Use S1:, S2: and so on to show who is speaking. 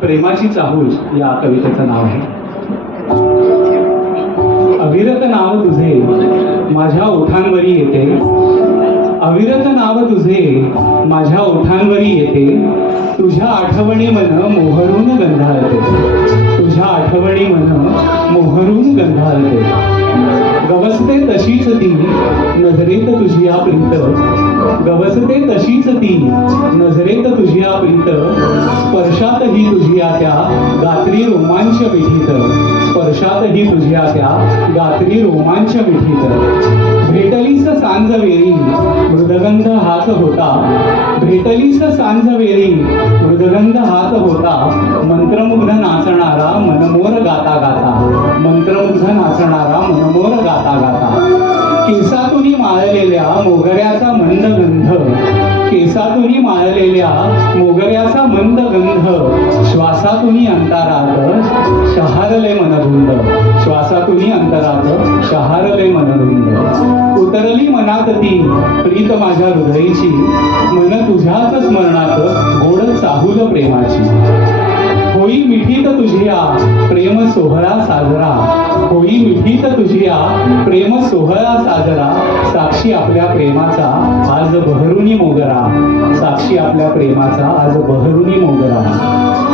S1: प्रेमाची चाहूल या कवितेचं नाव आहे. अविरत नाव तुझे माझ्या ओठांवरी येते. अविरत नाव तुझे माझ्या ओठांवरी येते. तुझ्या आठवणी मन मोहरून गंधाळते. तुझ्या आठवणी मन मोहरून गंधाळते. गवसते तशीच ती. नजरेत तुझी या प्रीत. गवसते तशीच ती. नजरेत तुझी या प्रीत. स्पर्शातही तुझी या त्या गात्री रोमांच मिठीत स्पर्शातही तुझी या त्या गात्री रोमांच विठीत भेटलीस सांज वेळी मृदगंध हात होता. भेटलीस सांज वेळी मृदगंध हात होता. मंत्रमुग्ध केसातुनी मोगऱ्याचा मंद गंध. श्वासातून अंतरात शहारले मनरुंद श्वासातून अंतरात शहारले मनरुंद उतरली मनात ती प्रीत माझ्या हृदयची. मन तुझ्याच स्मरणात गोड चाहूल प्रेमाची. होई मिठीत तुझिया प्रेम सोहळा साजरा. होई मिठीत तुझिया प्रेम सोहळा साजरा. साक्षी आपल्या प्रेमाचा आज बहरुनी मोगरा. साक्षी आपल्या प्रेमाचा आज बहरुनी मोगरा.